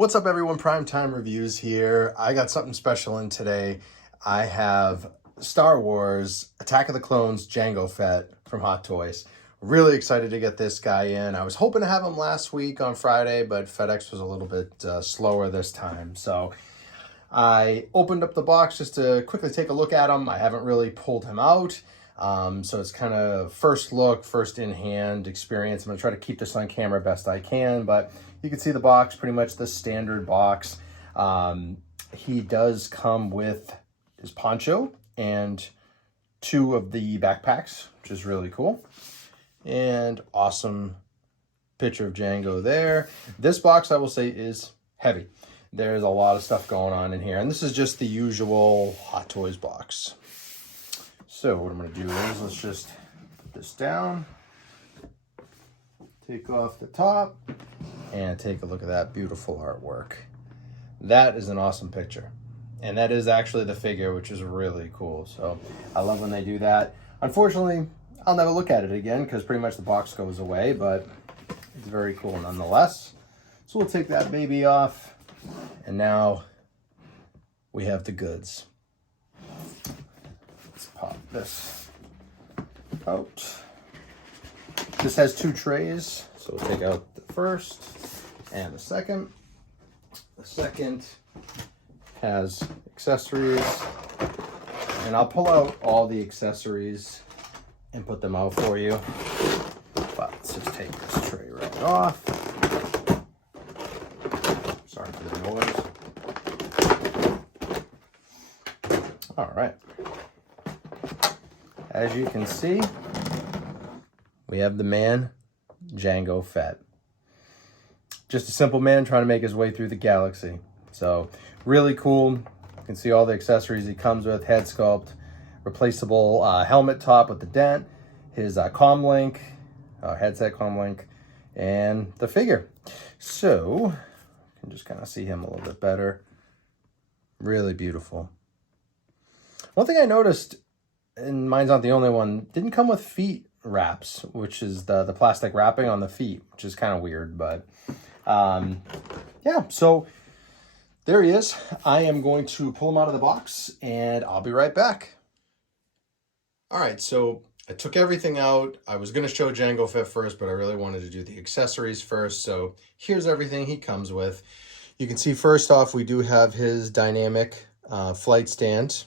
What's up, everyone? Primetime Reviews here. I got something special in today. I have Star Wars Attack of the Clones Jango Fett from Hot Toys. Really excited to get this guy in. I was hoping to have him last week on Friday, but FedEx was a little bit slower this time. So I opened up the box just to quickly take a look at him. I haven't really pulled him out. So it's kind of first look, first in hand experience. I'm gonna try to keep this on camera best I can, but you can see the box, pretty much the standard box. He does come with his poncho and 2 of the backpacks, which is really cool. And awesome picture of Jango there. This box, I will say, is heavy. There's a lot of stuff going on in here, and this is just the usual Hot Toys box. So what I'm going to do is let's just put this down, take off the top, and take a look at that beautiful artwork. That is an awesome picture, and that is actually the figure, which is really cool. So I love when they do that. Unfortunately, I'll never look at it again because pretty much the box goes away, but it's very cool nonetheless. So we'll take that baby off, and now we have the goods. Let's pop this out. This has 2 trays, so we'll take out the first and the second. The second has accessories, and I'll pull out all the accessories and put them out for you. But let's just take this tray right off. Sorry for the noise. All right. As you can see, we have the man, Jango Fett. Just a simple man trying to make his way through the galaxy. So really cool. You can see all the accessories he comes with: head sculpt, replaceable helmet top with the dent, his comm link, headset comm link, and the figure. So you can just kind of see him a little bit better. Really beautiful. One thing I noticed, and mine's not the only one, didn't come with feet wraps, which is the plastic wrapping on the feet, which is kind of weird, but yeah, so there he is. I am going to pull him out of the box and I'll be right back. All right, so I took everything out. I was going to show Jango Fett first, but I really wanted to do the accessories first. So here's everything he comes with. You can see first off, we do have his dynamic flight stand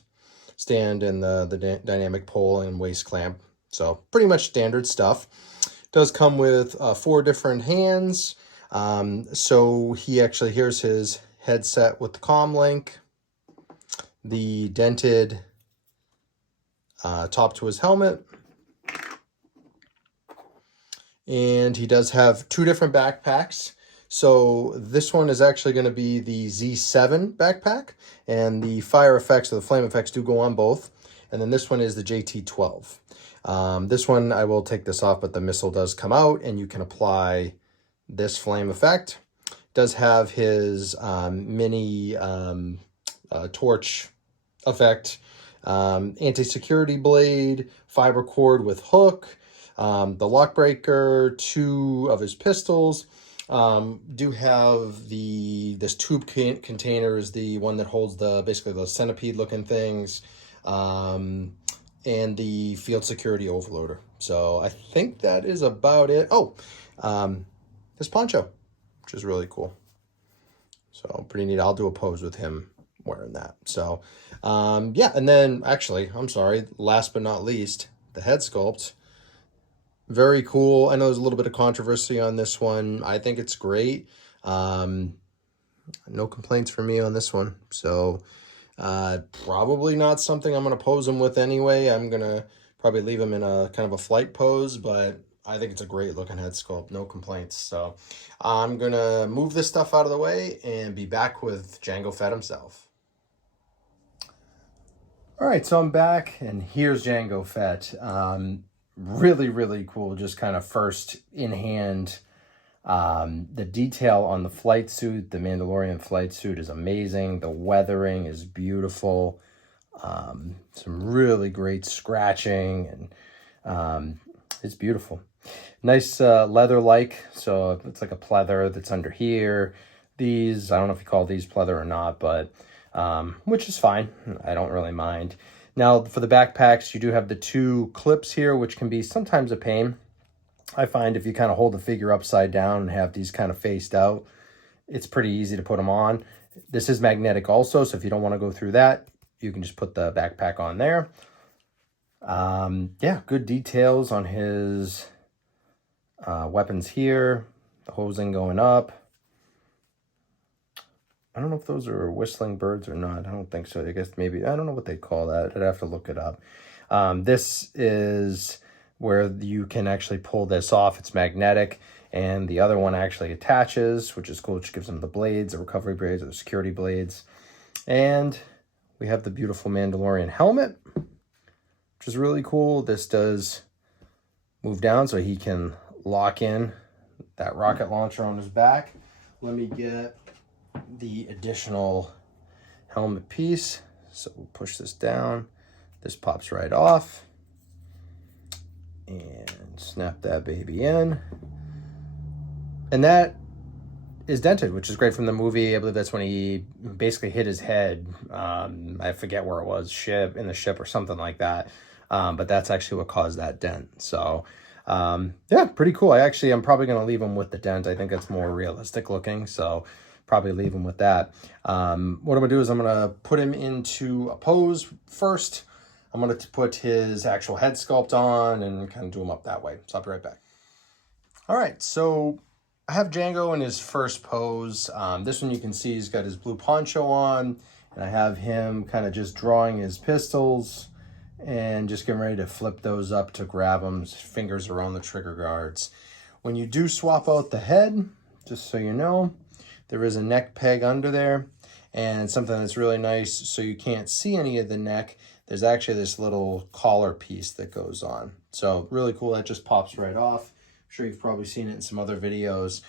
and the dynamic pole and waist clamp. So pretty much standard stuff. Does come with 4 different hands. So he actually, here's his headset with the comm link, the dented top to his helmet, and he does have 2 different backpacks. So this one is actually going to be the Z7 backpack, and the fire effects or the flame effects do go on both. And then this one is the JT12. This one, I will take this off, but the missile does come out, and you can apply this flame effect. Does have his mini torch effect, anti-security blade, fiber cord with hook, the lock breaker, 2 of his pistols. Do have this tube container is the one that holds basically the centipede looking things, and the field security overloader. So I think that is about it. Oh, his poncho, which is really cool. So pretty neat. I'll do a pose with him wearing that. So yeah, and then actually, I'm sorry, last but not least, the head sculpt. Very cool. I know there's a little bit of controversy on this one. I think it's great. No complaints from me on this one. So probably not something I'm going to pose him with anyway. I'm going to probably leave him in a kind of a flight pose, but I think it's a great looking head sculpt. No complaints. So I'm going to move this stuff out of the way and be back with Jango Fett himself. All right, so I'm back, and here's Jango Fett. Really, really cool. Just kind of first in hand. The detail on the flight suit, the Mandalorian flight suit, is amazing. The weathering is beautiful. Some really great scratching, and it's beautiful. Nice leather-like, so it's like a pleather that's under here. these. I don't know if you call these pleather or not, but which is fine. I don't really mind. Now for the backpacks, you do have the 2 clips here, which can be sometimes a pain. I find if you kind of hold the figure upside down and have these kind of faced out, it's pretty easy to put them on. This is magnetic also, so if you don't want to go through that, you can just put the backpack on there. Yeah, good details on his weapons here. The hosing going up. I don't know if those are whistling birds or not. I don't think so. I guess maybe, I don't know what they call that. I'd have to look it up. This is where you can actually pull this off. It's magnetic, and the other one actually attaches, which is cool. Which gives them the blades, the recovery blades, or the security blades. And we have the beautiful Mandalorian helmet, which is really cool. This does move down so he can lock in that rocket launcher on his back. Let me get the additional helmet piece. So we'll push this down. This pops right off. And snap that baby in. And that is dented, which is great from the movie. I believe that's when he basically hit his head. I forget where it was, in the ship or something like that. But that's actually what caused that dent. So yeah, pretty cool. I'm probably going to leave him with the dent. I think that's more realistic looking. So probably leave him with that. What I'm going to do is I'm going to put him into a pose first. I'm going to put his actual head sculpt on and kind of do him up that way. So I'll be right back. All right, so I have Jango in his first pose. This one you can see he's got his blue poncho on, and I have him kind of just drawing his pistols and just getting ready to flip those up to grab them. His fingers are on the trigger guards. When you do swap out the head, just so you know, there is a neck peg under there, and something that's really nice so you can't see any of the neck. There's actually this little collar piece that goes on. So really cool. That just pops right off. I'm sure you've probably seen it in some other videos.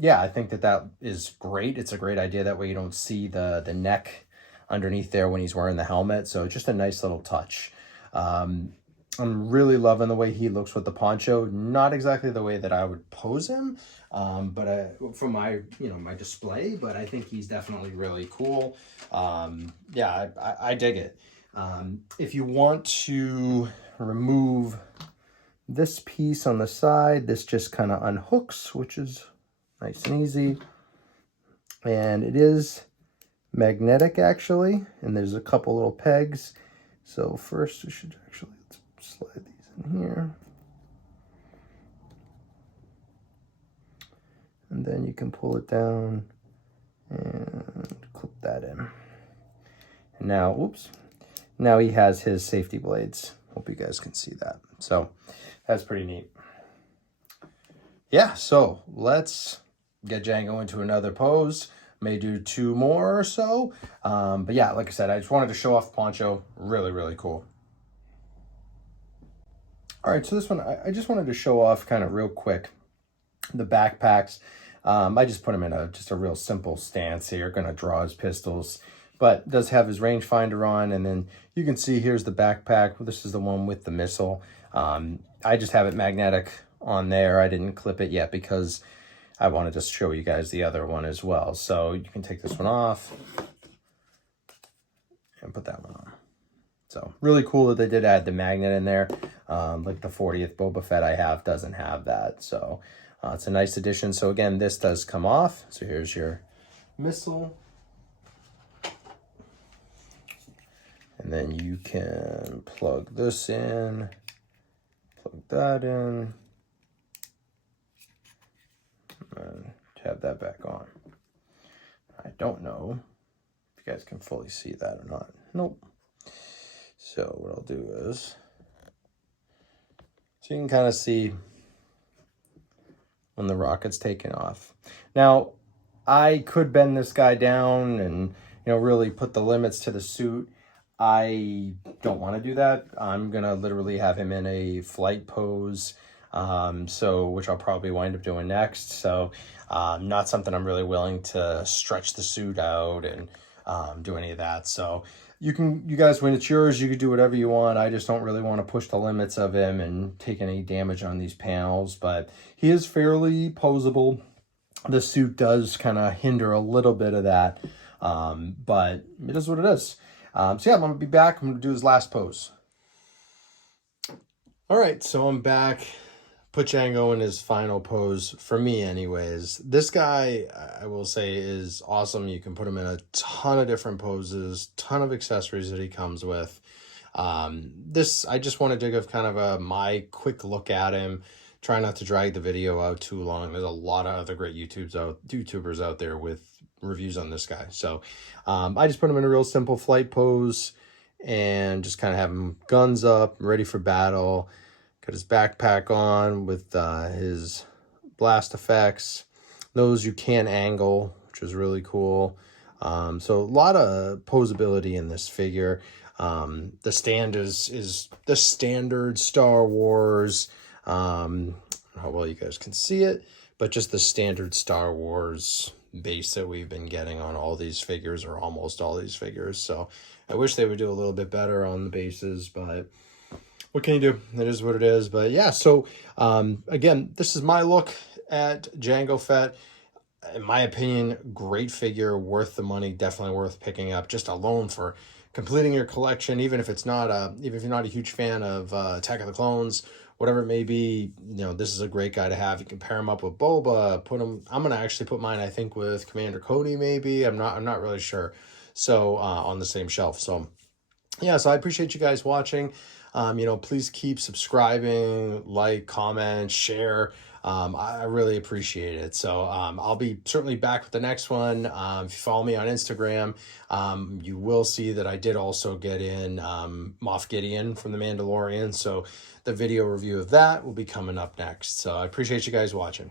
Yeah, I think that is great. It's a great idea. That way you don't see the neck underneath there when he's wearing the helmet. So just a nice little touch. I'm really loving the way he looks with the poncho. Not exactly the way that I would pose him, but for my my display. But I think he's definitely really cool. Yeah, I dig it. If you want to remove this piece on the side, this just kind of unhooks, which is nice and easy. And it is magnetic actually, and there's a couple little pegs. So first we should actually slide these in here. And then you can pull it down and clip that in. And now, oops, now he has his safety blades. Hope you guys can see that. So that's pretty neat. Yeah, so let's get Jango into another pose. May do 2 more or so. But yeah, like I said, I just wanted to show off the poncho. Really, really cool. All right, so this one, I just wanted to show off kind of real quick the backpacks. I just put him in just a real simple stance here. Going to draw his pistols, but does have his rangefinder on. And then you can see here's the backpack. This is the one with the missile. I just have it magnetic on there. I didn't clip it yet because I wanted to show you guys the other one as well. So you can take this one off and put that one on. So really cool that they did add the magnet in there. Like the 40th Boba Fett I have doesn't have that. So it's a nice addition. So again, this does come off. So here's your missile. And then you can plug this in, plug that in, and have that back on. I don't know if you guys can fully see that or not. Nope. So what I'll do is, so you can kind of see when the rocket's taking off. Now, I could bend this guy down and, really put the limits to the suit. I don't want to do that. I'm going to literally have him in a flight pose, which I'll probably wind up doing next. So not something I'm really willing to stretch the suit out and do any of that. So you guys, when it's yours, you can do whatever you want. I just don't really want to push the limits of him and take any damage on these panels, but he is fairly posable. the suit does kind of hinder a little bit of that, but it is what it is. So yeah, I'm going to be back. I'm going to do his last pose. All right, so I'm back. Put Jango in his final pose, for me anyways. This guy, I will say, is awesome. You can put him in a ton of different poses, ton of accessories that he comes with. I just wanted to give kind of my quick look at him. Try not to drag the video out too long. There's a lot of other great YouTubers out there with reviews on this guy. So I just put him in a real simple flight pose and just kind of have him guns up, ready for battle. Got his backpack on with his blast effects. Those you can angle, which is really cool. So a lot of posability in this figure. The stand is the standard Star Wars. I don't know how well you guys can see it, but just the standard Star Wars base that we've been getting on all these figures, or almost all these figures. So I wish they would do a little bit better on the bases, but what can you do? It is what it is. But yeah, so again, this is my look at Jango Fett. In my opinion, great figure, worth the money, definitely worth picking up just alone for completing your collection. Even if it's not even if you're not a huge fan of Attack of the Clones, whatever it may be, you know, this is a great guy to have. You can pair him up with Boba, put him, I'm gonna actually put mine, I think, with Commander Cody, maybe. I'm not really sure. So on the same shelf. So yeah, so I appreciate you guys watching. You know, please keep subscribing, like, comment, share. I really appreciate it. So I'll be certainly back with the next one. If you follow me on Instagram, you will see that I did also get in Moff Gideon from The Mandalorian. So the video review of that will be coming up next. So I appreciate you guys watching.